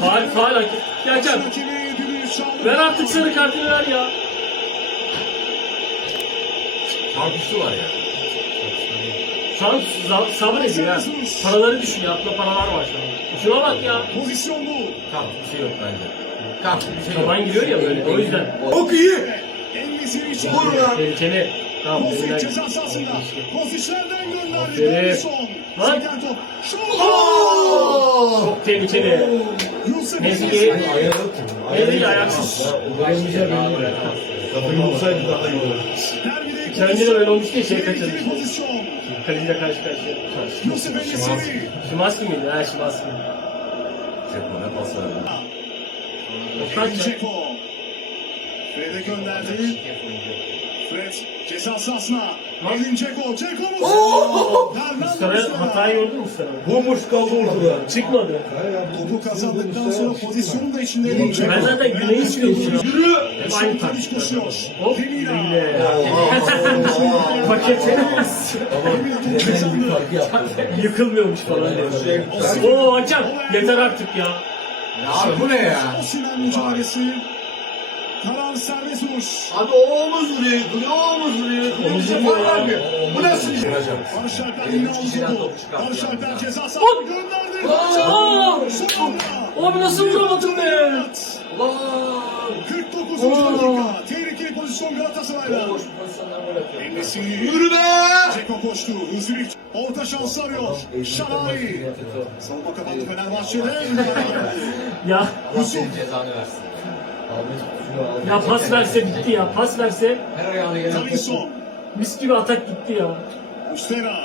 Faal faal hakem. Ya çaldı. ver artık sarı kartını ver ya. Çarpıştı var ya. Şu an za- sabrediyor ya. Paraları düşünüyor. Aklında paralar var şu an. Şuna bak ya. Pozisyon bu. Kalk bir şey yok bence. Kalk bir şey yok. Taban giriyor ya böyle. O yüzden. Çok iyi. Vur lan. Tehlikeli. Tamam. Pozisyonu elinden- ceza sahasında. Pozisyonlardan gönderdi. Aferin. Lan. Seken top. Şut. Çok tehlikeli. Yusuf Neyse Enesiri. ki Ayağı yok ki. Neyse ki ayaksız. Kafayı bulsaydı daha iyi olur. Önce de öyle olmuştu ya şey pozisyon. Kaleciyle karşı karşıya. Yusuf Enesiri. Şimanski miydi? Ha Şimanski. Çekmana pas verdi. Ya? Dzeko. Fred'e gönderdi. Fred ceza sahasına. Edin Dzeko. Dzeko mu? Hatayı gördün mü Muslera? Bomboş kaldı ortada. Çıkmadı. Topu kazandıktan sonra pozisyonu da içinde Edin Dzeko. Ben zaten Güney'i istiyordum ya. Yürü. Hep aynı taktik. koşuyor. Hop. Paket kazandı. yıkılmıyormuş falan. Oo hakem yeter artık ya. Ya bu ne ya? Osimhen mücadelesi. Karar serbest vuruş. Abi o omuz vuruyor, o omuz vuruyor. Omuz Omuz vuruyor abi. abi. Bu nasıl iş? Barış Alper yine topu çıkarttı Barış. Alper ceza sahasına gönderdi. Abi nasıl vuramadın be? Lan. 49. Oo. dakika. Tehlikeli pozisyon Galatasaray'da. Yürü be! Ceko koştu. Hızlı bir orta şansı arıyor. Şanay. Savunma kapandı Fenerbahçe'de. Ya senin cezanı versin. Ya pas verse bitti ya. Pas verse Her ayağına gelen Davinson. mis gibi atak gitti ya. Mustera.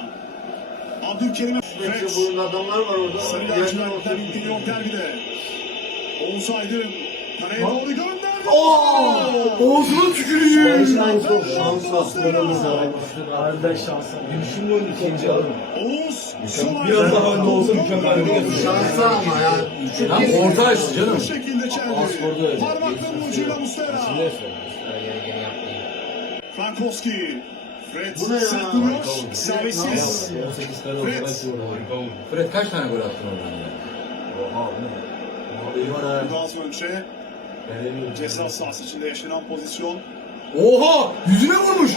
Abdülkerim. Metre boyunda adamlar var orada. Sarı Diğerleri lacivertler ortada. yükleniyor derbide. Oğuz Aydın. Kaleye doğru gönderdi. Ağzına tüküreyim. Harbiden şansa. Oyun ikinci alın. Oğuz. Biraz daha önde olsa mükemmel bir yapı. Şansı ama ya. Lan orta açtı canım. Bu şekilde çeldi. Parmaklarının ucuyla Mustera. Frankowski. Fred Bu ne ya? sert duruyor. Servisiz. Fred. Fred kaç tane gol attın oradan ya? Gaz önce. Ceza sahası içinde yaşanan pozisyon. Oha! Yüzüne vurmuş.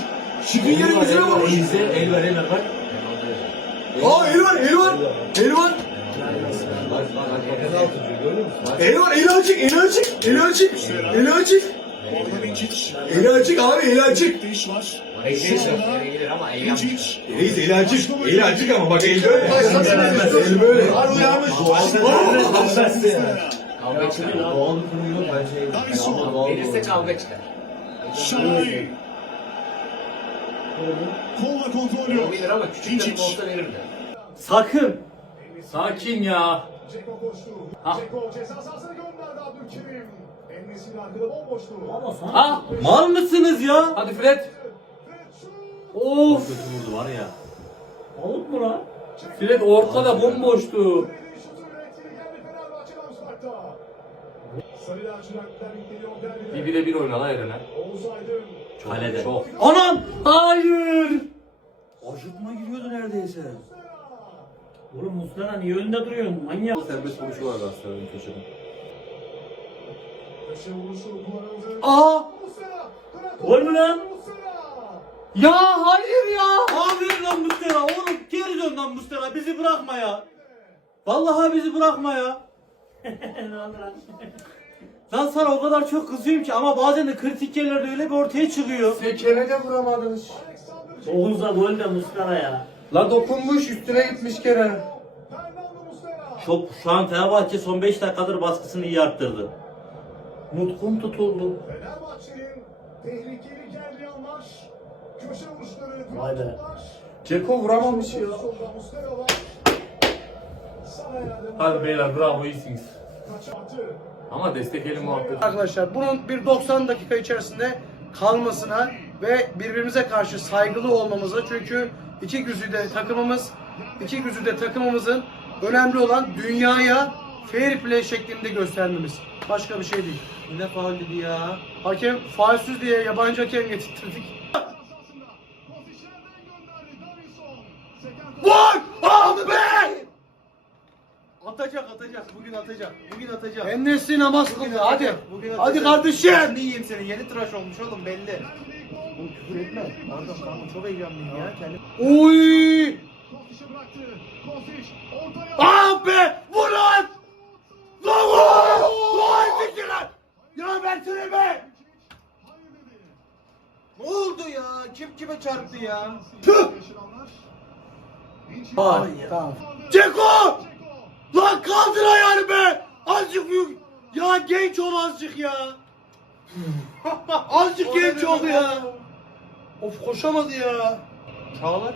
Şikringerin yüzüne vurmuş. El ver el ver bak. Aa el var, el var. El var. El var, eli açık, eli açık, eli açık, eli açık. Orada. Eli açık abi, eli açık. Bir iş var. ama Vincic. Reis eli açık, eli açık ama bak el böyle. El böyle. Var uyanmış. Kavga çıkar. Davinson. Gelirse kavga çıkar. Şanay. Kolla kontrolü. Olabilir ama küçük takım Vincic. olsa verirdi. Sakın. Sakin ya. Ceko koştu. Ah. Ceko ceza sahasına gönderdi Abdülkerim. Enes'in arkada bomboştu. Ah mal mısınız ya? Hadi Fred. Of. Kötü vurdu var ya. Alıp mı lan? Fred ortada bomboştu. Bir bire bir oyna lan Eren'e. Oğuz Aydın. Kalede. Çok. Anam! Hayır! Acıtma giriyordu neredeyse. Oğlum Muslera niye önünde duruyorsun? Manyak. Serbest vuruşu var Galatasaray'ın köşede. Aa! Gol mü lan? Ya hayır ya! Aferin lan Muslera. Oğlum geri dön lan Muslera. Bizi bırakma ya. Vallahi bizi bırakma ya. ne oldu lan? Lan sana o kadar çok kızıyorum ki ama bazen de kritik yerlerde öyle bir ortaya çıkıyor. Sekene de vuramadınız. Oğuz'a gol de Muslera ya. La dokunmuş üstüne gitmiş kere. Fernando Muslera. Çok şu an Fenerbahçe son 5 dakikadır baskısını iyi arttırdı. Nutkum tutuldu. Fenerbahçe'nin tehlikeli geldiği anlar. Köşe vuruşları. Vay be. Ceko vuramamış ya. Hadi beyler bravo iyisiniz. Ama destek eli muhabbeti. Arkadaşlar bunun bir 90 dakika içerisinde kalmasına ve birbirimize karşı saygılı olmamıza çünkü iki güzide takımımız iki güzide takımımızın önemli olan dünyaya fair play şeklinde göstermemiz. Başka bir şey değil. Ne faul dedi ya. Hakem faulsüz diye yabancı hakem getirttirdik. Vay! Abi be! Atacak atacak. bugün atacak, bugün atacak. Enes'i namaz kıldı. Hadi. atacak, bugün Hadi kardeşim. Ne yiyeyim senin? Yeni tıraş olmuş oğlum belli. Oğlum küfür etme. Pardon kanka çok heyecanlıyım ya. Kendim... Oy! Kostic'e bıraktı. Kostic ortaya. Ah be! Vur lan! Vur! Lan siktir lan! Ya versene be! Ne oldu ya? Kim kime çarptı ya? Tüh! Yaşananlar. Tamam. Tamam. Ceko! Lan kaldır ayağını be! Azıcık büyük. Ya genç ol azıcık ya. azıcık genç ol ya. Of koşamadı ya. Çağlar.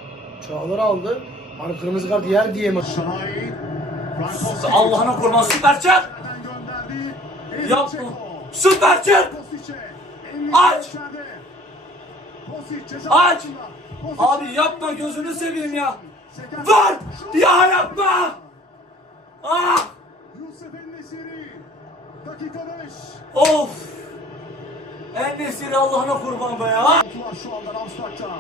Çağlar aldı. Hani kırmızı kart yer diye mi? Frankowski. Allah'ına kurban süper çık. Nereden gönderdi? Yapma. Ceko. Süper çık. Kostic'e. Elini Aç. Aç. Abi yapma gözünü seveyim ya. Var. Ya yapma. Ah. Yusuf El-Nesiri. Dakika 5. Of. En nesiri Allah'ına kurban be ya. Tutular şu anda Ramsbach'ta.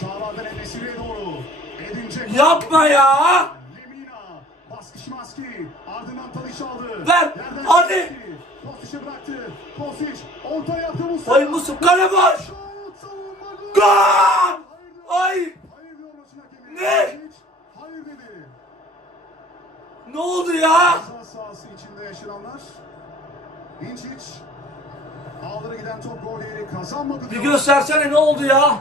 Çağlar'dan El-Nesiri'ye doğru. Edin Dzeko. Yapma ya. Lemina. Baskı Şimanski. Ardından Tadiç aldı. Ver. Yerden Hadi. Kostic'e bıraktı. Kostic. Ortaya yaptı Mustafa. Ay Musa kale boş. Şut, savunma, gol. Gol. Ay. Hayır diyor maçın hakemi. Ne? Ne oldu ya? Ceza sahası içinde yaşananlar. Vinčić. Ağlara giden top gol yeri kazanmadı Bir diyor. göstersene ne oldu ya?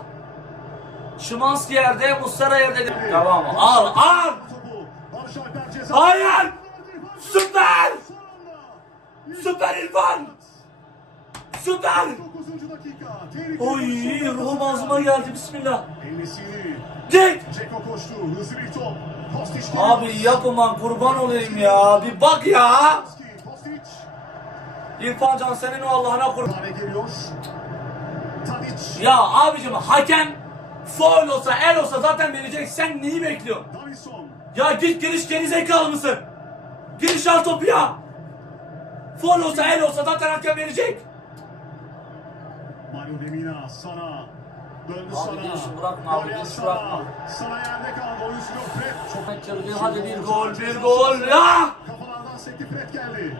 Şimanski yerde, Muslera yerde. Tamam al al. Topu. Barış Alper ceza. Hayır. Süper. Süper İrfan. Süper. 9. dakika. Tehlikeli Oy ruhum ağzıma geldi bismillah. El-Nesiri. Git. Ceko koştu. Hızlı bir top. Abi yapma kurban olayım ya. Bir bak ya. İrfan Can senin o Allah'ına kurban. Ya abicim hakem foul olsa el olsa zaten verecek. Sen neyi bekliyorsun? Ya git giriş geri zekalı mısın? Giriş al topu ya. Foul olsa el olsa zaten hakem verecek. Mario Lemina. Sara. Döndü Abi Sara. geniş bırakma abi, Sara. bırakma. Sara yerde kaldı. Oyuncu. Fred. Çok Hadi bir gol bir gol ya. Kafalardan sekti Fred geldi.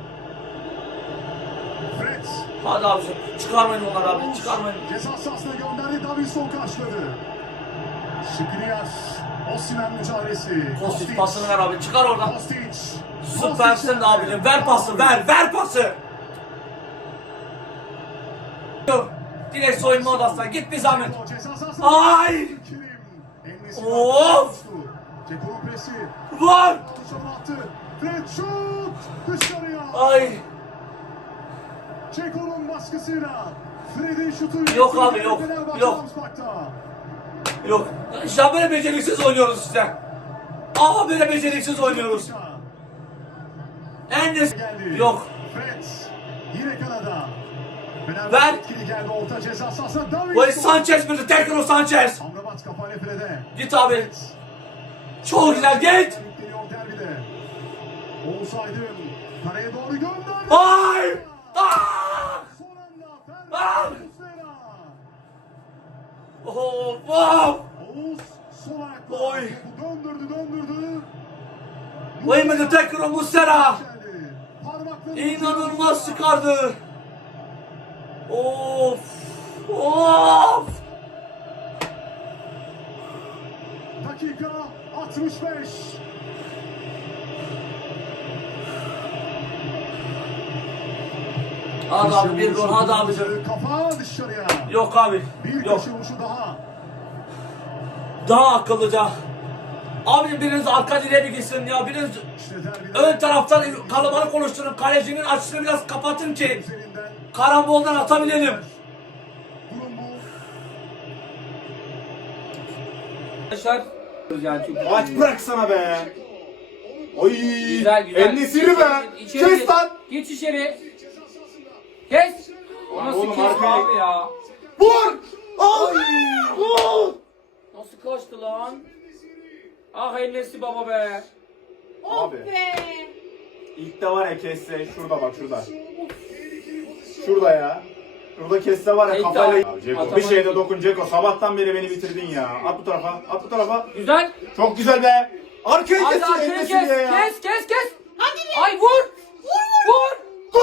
Fred. Hadi abicim çıkarmayın onları abi çıkarmayın. Ceza sahasına gönderdi. Davinson karşıladı. Şükriyar. Osimhen mücadelesi. Kostic pasını ver abi çıkar oradan. Kostic. Süpersin abicim ver pası ver ver pası. Direkt soyunma odasına git bir zahmet. Ay! Of! Var. Ay Ceko'nun baskısıyla. Fred'in şutuyla. Yok abi, yok, yok. Yok. İşte böyle beceriksiz oynuyoruz işte. Ama böyle beceriksiz oynuyoruz. En de... Yok. Ver. Vay Sanchez bir tekrar o Sanchez. Git abi. Çok güzel git. Yükleniyor derbide. Oğuz Aydın. Karaya doğru gönderdi. Ay. Ah! Ah! Sol ayakla. Oy. Döndürdü döndürdü. Vay mı tekrar Muslera. İnanılmaz çıkardı. Of. Of. Dakika 65. Hadi abi bir gol hadi abicim. Kafa dışarıya. Yok abi. Bir Yok. vuruşu daha. Daha akıllıca. Abi biriniz arka direğe bir gitsin ya. Biriniz İşte ön taraftan kalabalık oluşturun. Kalecinin açısını biraz kapatın ki karamboldan atabilelim. Arkadaşlar yani çünkü Aç bıraksana be. Oy. güzel güzel. En-Nesyri be. İçeri Kes lan. Geç içeri. Kes. O nasıl Oğlum, kes arkaya- abi ya? Vur. Ay. Vur. Nasıl kaçtı lan? Ah ellesi baba be. Abi. İlk de var ya kesse şurada bak şurada. Şurada ya. Şurada kesse var ya İlk kafayla. Abi Ceko, bir şeyde dokun Ceko. Sabahtan beri beni bitirdin ya. At bu tarafa. At bu tarafa. Güzel. Çok güzel be. Arkaya Hadi kesin arkaya kes. Ya. Kes kes kes. Ay vur. Vur vur. Vur.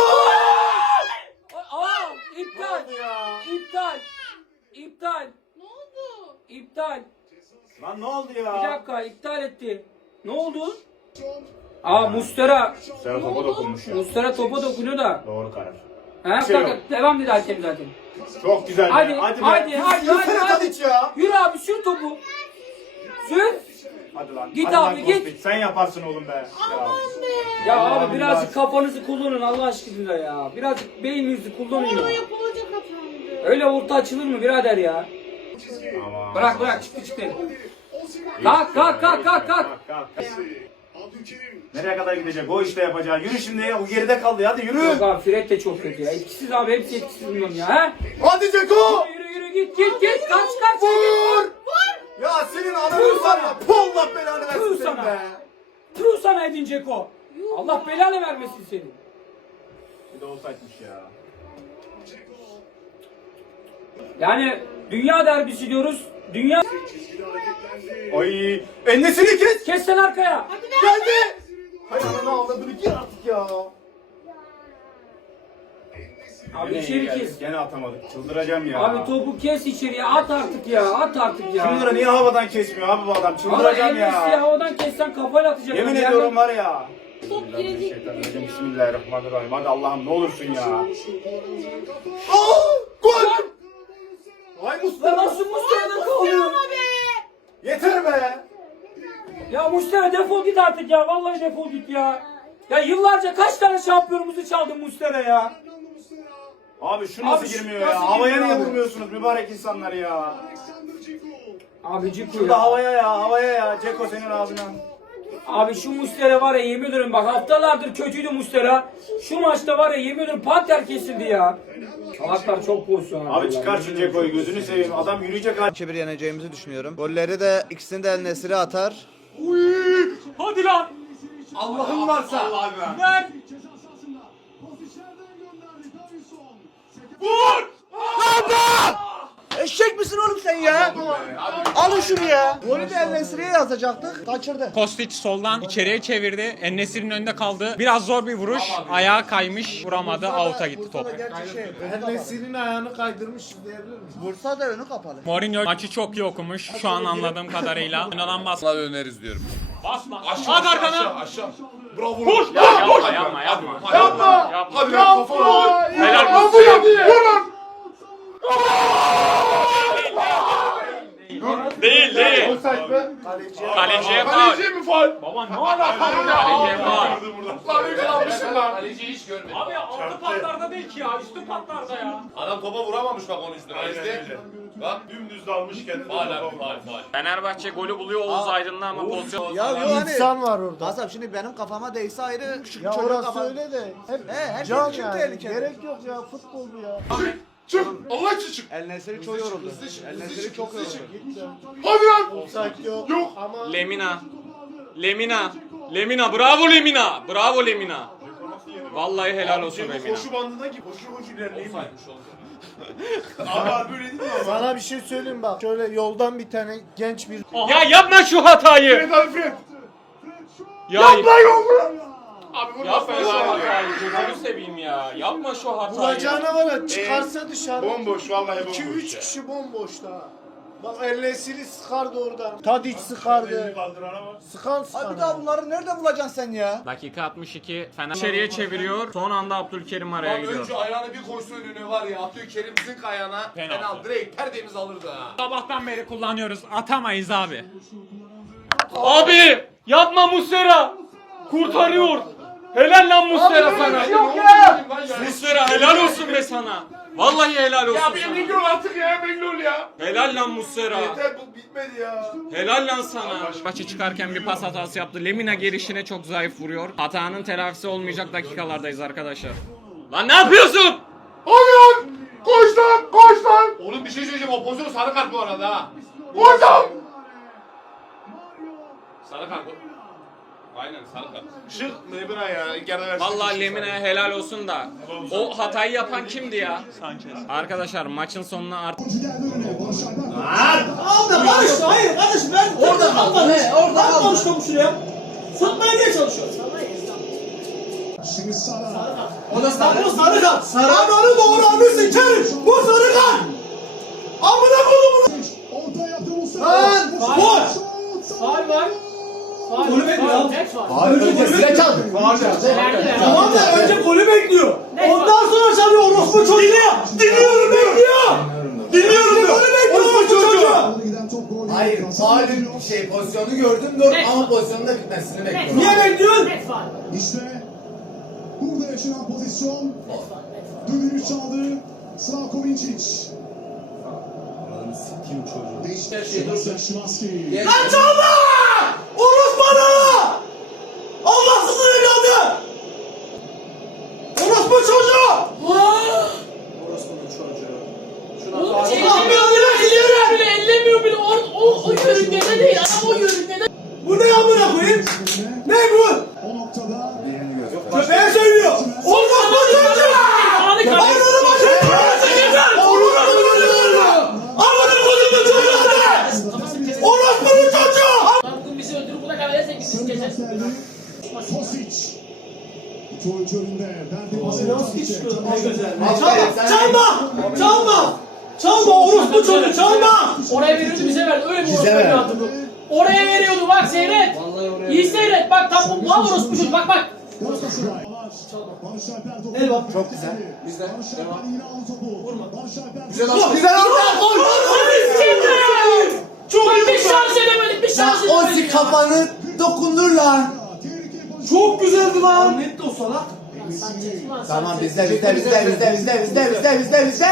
Aa iptal. Ya. İptal. İptal. Ne oldu? İptal. Lan ne oldu Bir ya? dakika iptal etti. Ne oldu? Aa Mustera. Sen topa dokunmuş ya. Mustera topa dokunuyor da. Doğru karar. He şey bak yok. devam dedi hakem zaten. Çok güzel. be. Hadi, hadi, be. hadi, hadi, Yürüsene hadi, hadi. Tadiç ya. Yürü abi sür topu. Sür. Hadi lan. Git hadi abi, lan git. Sen yaparsın oğlum be. Ya. Ya Aman abi birazcık Allah. kafanızı kullanın Allah aşkına ya. Birazcık beyninizi kullanın ya. yapılacak hatamdı. Öyle orta açılır mı birader ya? Aman. Bırak bırak çıktı çıktı. Kalk kalk kalk kalk kalk. Kalk, kalk. Nereye kadar gidecek? O işte yapacağı. Yürü şimdi ya. O geride kaldı. Hadi yürü. Yok abi Fred de çok kötü ya. Etkisiz abi hepsi etkisiz bunların ya. He? Hadi Ceko. Yürü yürü git git git. Kaç kaç. Vur. Ya senin ananı ya. Allah belanı versin seni sana. be. Tüh sana Edin Dzeko. Allah belanı vermesin seni. Bir de olsaymış ya. Yani dünya derbisi diyoruz. Dünya. Ay. Ennesini kes. kes sen arkaya. Geldi. Hay ananı avladını gir artık ya. Abi Gene içeri geldik, kes. Gene atamadık. Çıldıracağım ya. Abi topu kes içeriye at artık ya. At artık ya. Şunları niye havadan kesmiyor abi bu adam? Valla Çıldıracağım Enes ya havadan kessen kafayla atacak. Yemin Yani ediyorum var ya. Top girecek. Bismillahirrahmanirrahim. Hadi Allah'ım ne olursun ya. Aa! Gol! Vay lan Mustafa. nasıl kalıyor? Yeter be. Ya Mustafa defol git artık ya. Vallahi defol git ya. Ya yıllarca kaç tane şampiyonumuzu çaldın Mustafa ya. Abi şu nasıl Abi şu girmiyor nasıl ya? Havaya girmiyor niye abi? vurmuyorsunuz mübarek insanlar ya? Abi Ciku Şurada ya. havaya ya, havaya ya. Ceko senin ağzına. Abi şu Mustera var ya yemin ediyorum bak haftalardır kötüydü Mustera. Şu maçta var ya yemin ediyorum panter kesildi ya. Salaklar çok pozisyon Abi çıkar şu Ceko'yu gözünü seveyim. Adam yürüyecek hali. 2-1 yeneceğimizi düşünüyorum. Golleri de ikisini de El Nesri atar. Hadi lan. Allah'ın varsa. Ver. Eşek misin oğlum sen ya? Alın şunu ya. Golü de El Nesri'ye yazacaktık. Kaçırdı. Kostić soldan içeriye çevirdi. Ennesir'in önünde kaldı. Biraz zor bir vuruş. Ayağa kaymış. Vuramadı. Out'a gitti top. Bursa'da gerçi şey. Nesir'in ayağını kaydırmış diyebilir miyiz? Bursa da önü kapalı. Mourinho maçı çok iyi okumuş. Şu an anladığım kadarıyla. Önalan bas. öneriz diyorum. Basma. Aşağı, At aşağı, arkana. aşağı, aşağı. Bravo. Vur. Yapma yapma yapma. Yapma. Yapma. Hadi lan kafa. Helal olsun. Değil değil. Kaleciye faul. Kaleci mi faul? Baba ne alaka? Kaleciye faul. Lan ne kalmışım lan. Kaleci hiç görmedim. Abi altı patlarda değil ki ya. Üstü patlarda ya. Adam topa vuramamış bak onun üstüne. İzle. Bak dümdüz dalmış kendine. Hala faul faul. Fenerbahçe golü buluyor Oğuz Aydın'la ama pozisyon. Ya yok hani. İnsan var orada. Kasap şimdi benim kafama değse ayrı. Küçük Ya çocuğun orası kafası. öyle de. Hep He, her can şey için tehlikeli. Gerek yok ya futbol bu ya. Çık. Allah için çık. El Nesri çok yoruldu. El Nesri çok yoruldu. Hadi lan. Offside yok. Yok. Ama Lemina. Lemina. Lemina bravo Lemina. Bravo Lemina. Vallahi helal olsun Lemina. koşu bandına git. Koşu koşu ilerleyeyim ben. Abi abi böyle değil mi ama? Sana bir şey söyleyeyim bak. Şöyle yoldan bir tane genç bir... Ya yapma şu hatayı. Fred Fred. Ya Yapma yolunu. Abi bunu yapma şu hatayı. Gözünü seveyim ya. Yapma şu hatayı. Vuracağına var ya çıkarsa dışarı. Bomboş vallahi bomboş 2-3 ya. kişi bomboş da. Bak Elnesiri sıkardı oradan. Tadiç sıkardı. Sıkan sıkan. Abi daha bunları nerede bulacaksın sen ya? Dakika 62. Fener içeriye çeviriyor. Son anda Abdülkerim araya gidiyor. Önce ayağını bir koysa önüne var ya Abdülkerim zınk ayağına Penaltı. penaltı direkt tertemiz alırdı ha. Sabahtan beri kullanıyoruz. Atamayız abi. Abi yapma Muslera. Kurtarıyor. Helal lan Muslera sana. Yok ya. Muslera helal olsun be sana. Vallahi helal olsun Ya sana. bir gol artık ya gol ya. Helal lan Muslera. Yeter bu bitmedi ya. Helal lan sana. Maçı çıkarken bir pas hatası yaptı. Lemina gelişine çok zayıf vuruyor. Hatanın telafisi olmayacak dakikalardayız arkadaşlar. Lan ne yapıyorsun? Lan. Koş lan koş lan. Oğlum bir şey söyleyeceğim o pozisyon sarı kart bu arada ha. Koş lan. Sarı kart. Aynen sarı kart. Şık Lebina ya. Versin. Vallahi Lemina'ya helal olsun da. O hatayı yapan kimdi ya? Arkadaşlar maçın sonuna artık Aldı Barış hayır kardeş ben orada kaldı. He orada kaldı. Barış topu şuraya. Sıkmaya niye çalışıyorsun? Şimdi Sara. O da sarı. Bu sarı kart. Sarı. Ananı doğranı sikerim. Bu sarı kart. Amına kodumun. Orta yaptı Mustafa. Lan! Mustafa. Gol! Şut! Faul var. Faul. Golü bekliyor. Abi öncesine çal. Verdi de. Tamam da önce golü bekliyor. Ondan sonra çalıyor orospu çocuğu. Dinliyorum bekliyor. Dinliyorum diyor. Golü bekliyor orospu çocuğu. Hayır, faulün şey pozisyonu gördüm dur ama pozisyonun da bitmesini bekliyorum. Niye bekliyorsun? İşte burada yaşanan pozisyon. Düdüğü çaldı. Slavkovincic. Değişti. Şimanski. Lan çalma! Orospu analı! Allahsızın evladı! Orospu çocuğu! Orospu'nun çocuğu. Oğlum Allah ellemiyor belanı bile, versin bile, ellemiyor bile. O, o, o yörüngede değil ama o yörüngede. Bu ne amına koyayım? Ne bu? O noktada Köpeğe söylüyor. Orospu çocuğu! Anı kaldı. Ananı başını çekeceğim! Orospu çocuğu! Amına kodumun çocuğu sen! Orospu'nun çocuğu! Lan bugün bizi öldürüp buna kaybedersek biz sarı sikeceğiz. kart geldi. Tosic. İki oyuncu önünde. Verdi pası Tosic'e. Çalma! Çalma! Çalma! Çalma orospu çocuğu çalma! Oraya veriyordu bize verdi. Öyle bir orospu evladı bu. Oraya veriyordu bak seyret. İyi seyret bak tam bu mal orospu çocuk bak bak. Galatasaray. Topu. Eyvah. Çok güzel. Bizde. Topu. Vurma. Barış Alper. Güzel oldu. Güzel oldu. Çok Bak iyi bir şans edemedik bir şans edemedik. ya. kafanı dokundur lan. Çok güzeldi lan. Net de o salak. Tamam bizde bizde bizde bizde bizde bizde bizde bizde bizde.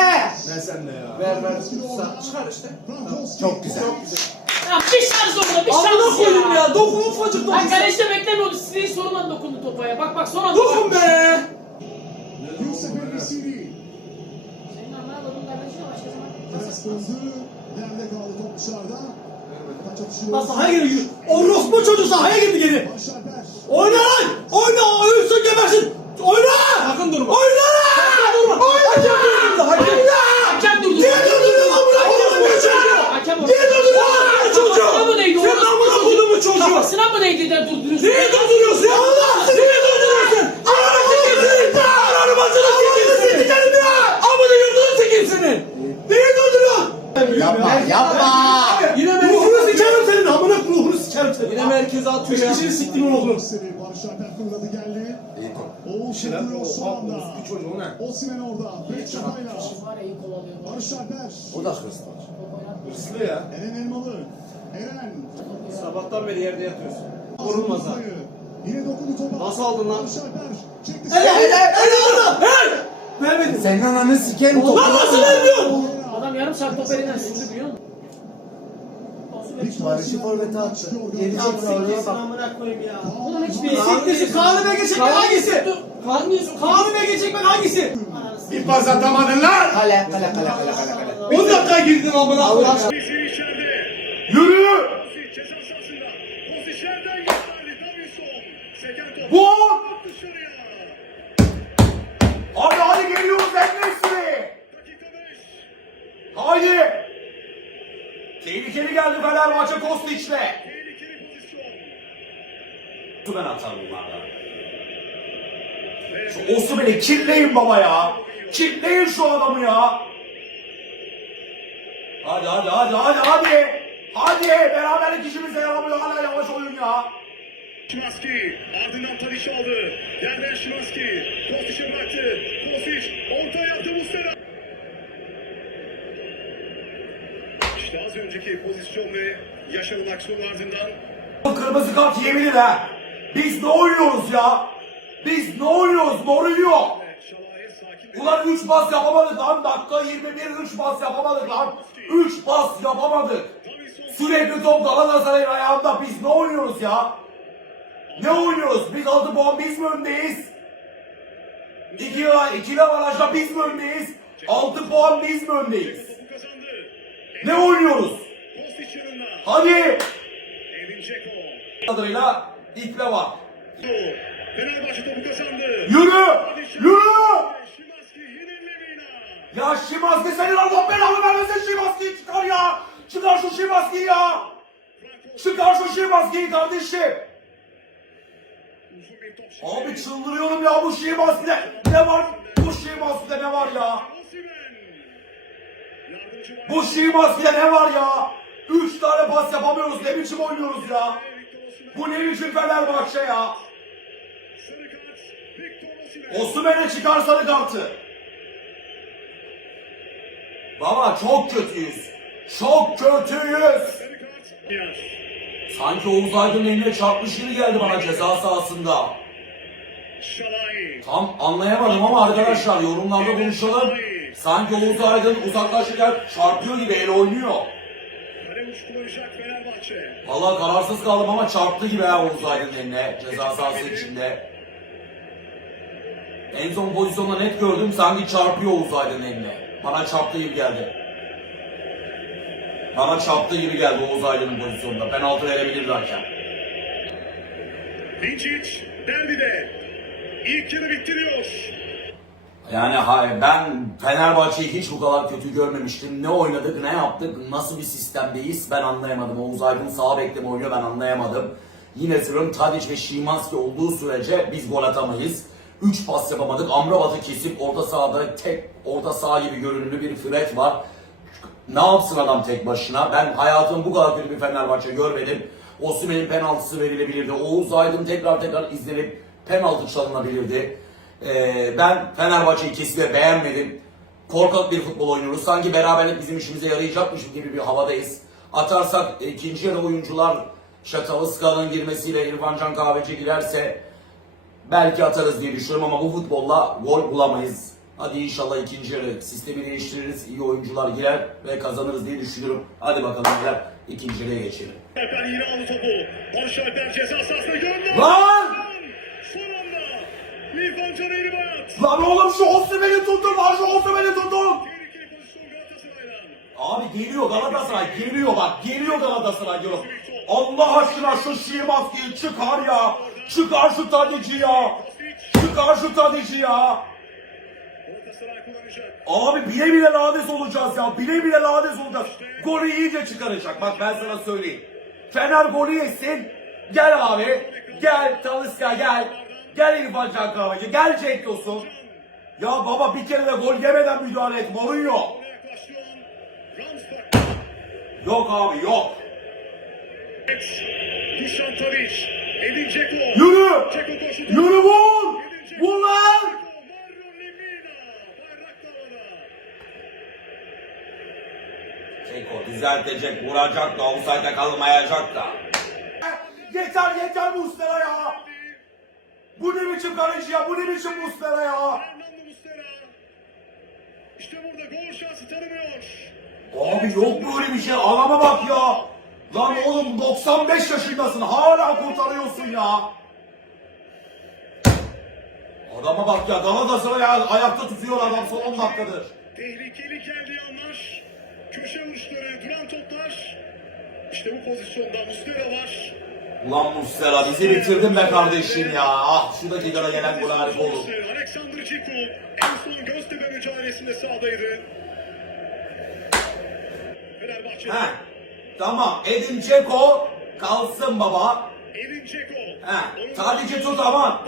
Ver ver. Çıkar işte. Çok güzel. Ya bir şans orada bir Amına şans koyayım ya. ya. Dokun ufacık dokun. Bak kaleci de beklemiyordu. Sizin sorunla dokundu topa ya. Bak bak son anda. Dokun be. Yusuf El-Nesiri. Ters döndü. Nerede kaldı top dışarıda? Kaç atışı Lan sahaya girdi. Orospu çocuğu sahaya girdi geri. Başarper. Oyna lan! Oyna! Ölsün gebersin! Oyna! Sakın durma. Oyna lan! Sakın durma. Oyna! Hakem durdurdu. Hakem. Hakem durdurdu. Niye durdurdu lan buna kodumu çocuğu? Hakem orada. Niye durdurdu lan bu çocuğu? Kafasına mı değdi? Sen lan buna kodumu çocuğu? Kafasına mı değdi de durduruyorsun? Niye durduruyorsun ya? Seni! Kişinin siktimin oğlum. Barış Alper fırladı geldi. Oğuz yapıyor şu anda. Osimhen orada. Fred Şakayla. Var ya iyi kovalıyor. Barış Alper. O da hırslı. Hırslı ya. Eren Elmalı. Eren. Sabahtan beri yerde yatıyorsun. Vurulmaz ha. Yine dokundu topa. Nasıl aldın lan? Barış Alper. Çekti. Hele hele hele orada. Hele. Vermedin. Senin ananı sikerim topu. Lan nasıl vermiyorsun? Adam yarım saat top elinden sürdü biliyor musun? Barış'ı forvete attı. Oraya bak. Amına koyayım ya. Oğlum hiçbir Siktirsin Kaan'ı BG çekmek hangisi? Kaan diyorsun. Kaan'ı BG çekmek hangisi? Bir pas atamadın lan. Kale kale kale kale kale kale. 10 dakika girdin amına koyayım. Geldi Fenerbahçe Kostiç'le. Ben atarım bunlardan. Şu Osimhen'i kitleyin baba ya. Kitleyin şu adamı ya. Hadi hadi hadi hadi hadi. Hadi beraberlik işimize yaramıyor hala yavaş oyun ya. Şimanski ardından Tadiç aldı. Yerden Şimanski. Kostic'e bıraktı. Kostic orta yaptı Muslera. İşte az önceki pozisyon ve yaşanan aksiyon ardından Kırmızı kart yeminli ha. Biz ne oynuyoruz ya? Biz ne oynuyoruz Mourinho? Şalay sakin Ulan 3 pas yapamadık lan. Dakika 21 3 pas yapamadık lan. 3 pas yapamadık. Sürekli top Galatasaray'ın ayağında. Biz ne oynuyoruz ya? Ne oynuyoruz? Biz 6 puan biz mi öndeyiz? 2 ikili barajda biz mi öndeyiz? 6 puan biz mi öndeyiz? Ne oynuyoruz? Hadi! Kadarıyla iple var. Yürü! Yürü! Şimanski. Ya Şimanski senin Allah belanı vermesin Şimanski'yi çıkar ya! Çıkar şu Şimanski'yi ya! Çıkar şu Şimanski'yi kardeşim! Abi çıldırıyorum ya bu Şimanski'de. Ne var? Bu Şimanski'de ne var ya? Bu Şimanski'de ne var ya? Üç tane pas yapamıyoruz. Ne biçim oynuyoruz ya? Bu ne biçim Fenerbahçe ya? Osimhen'e çıkar sarı kartı. Baba çok kötüyüz. Çok kötüyüz. Sanki Oğuz Aydın'ın eline çarpmış gibi geldi bana ceza sahasında. Tam anlayamadım ama arkadaşlar yorumlarda konuşalım. Sanki Oğuz Aydın uzaklaşırken çarpıyor gibi el oynuyor. Vallahi kararsız kaldım ama çarptı gibi ha Oğuz Aydın'ın eline ceza sahası içinde. En son pozisyonda net gördüm sanki çarpıyor Oğuz Aydın'ın eline. Bana çarptı gibi geldi. Bana çarptı gibi geldi Oğuz Aydın'ın pozisyonunda. Penaltı verebilirdi hakem. Vincic derbide. İlk yarı bitiriyor. Yani ben Fenerbahçe'yi hiç bu kadar kötü görmemiştim. Ne oynadık, ne yaptık, nasıl bir sistemdeyiz ben anlayamadım. Oğuz Aydın sağ bekle oynuyor ben anlayamadım. Yine sırrım Tadic ve Şimanski olduğu sürece biz gol atamayız. 3 pas yapamadık. Amrabat'ı kesip orta sahada tek orta saha gibi görünümlü bir Fred var. Ne yapsın adam tek başına? Ben hayatım bu kadar kötü bir Fenerbahçe görmedim. Osimhen'in penaltısı verilebilirdi. Oğuz Aydın tekrar tekrar izlenip penaltı çalınabilirdi. Ee, ben Fenerbahçe'yi kesinlikle beğenmedim. Korkak bir futbol oynuyoruz. Sanki beraberlik bizim işimize yarayacakmış gibi bir havadayız. Atarsak ikinci yarı oyuncular Şakalıskan'ın girmesiyle İrfan Can Kahveci girerse belki atarız diye düşünüyorum ama bu futbolla gol bulamayız. Hadi inşallah ikinci yarı sistemi değiştiririz, iyi oyuncular girer ve kazanırız diye düşünüyorum. Hadi bakalım beyler ikinci yarıya geçelim. Alper yine aldı topu. Barış Alper ceza sahasına gönderdi. Lan! Son anda. İrfan Can Eğribayat. Lan oğlum şu Osimhen'i tutun var şu Osimhen'i tutun! Abi geliyor Galatasaray geliyor bak geliyor Galatasaray diyorum. Allah aşkına şu Şimanski'yi çıkar ya. Çıkar şu Tadic'i ya. Çıkar şu Tadic'i ya. Abi bile bile lades olacağız ya. Bile bile lades olacağız. Golü iyice çıkaracak. Bak ben sana söyleyeyim. Fener golü yesin. Gel abi. Gel Taliska gel. Gel İrfan Can. Gel Cenk Tosun. Ya baba bir kere de gol yemeden müdahale et. Mourinho. Yok abi yok. Dušan Tadić. Edin Dzeko. Yürü. Dzeko. Yürü vur. Vur lan. Ceko düzeltecek, vuracak da, offside'e kalmayacak da. Yeter yeter Muslera ya. Bu ne biçim kaleci ya, bu ne biçim Muslera ya. Fernando Muslera. İşte burada gol şansı tanımıyor. Abi yok böyle bir şey, adama bak ya. Lan oğlum 95 yaşındasın, hala kurtarıyorsun ya. Adama bak ya, Galatasaray ayakta tutuyor adam son 10 dakikadır. Tehlikeli geldi yanlar. Köşe vuruşları, duran toplar. İşte bu pozisyonda Muslera var. Ulan Muslera bizi bitirdin be kardeşim ya. Ah şu dakikada gelen gol harika olur. Alexander Ciku en son Göztepe mücadelesinde sahadaydı. Fenerbahçe. He. Tamam. Edin Dzeko kalsın baba. Edin Dzeko. He. Tadic'i tut aman.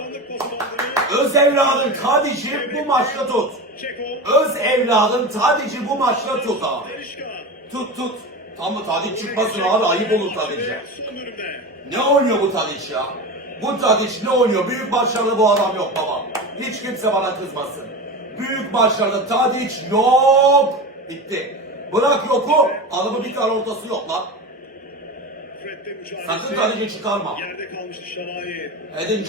Öz evladın Tadic'i bu maçta tut. Öz evladın Tadic'i bu maçta tut abi. Tut tut. Tam mı Tadic çıkmasın abi ayıp olur Tadic'e. Ne oynuyor bu Tadic ya? Bu Tadic ne oynuyor? Büyük başarılı bu adam yok baba. Hiç kimse bana kızmasın. Büyük başarılı Tadic yok. Bitti. Bırak yoku, adamın bir tane ortası yok lan. Mücadelesi. Sakın Tadic'i çıkarma. Yerde kalmıştı Şalai. Edin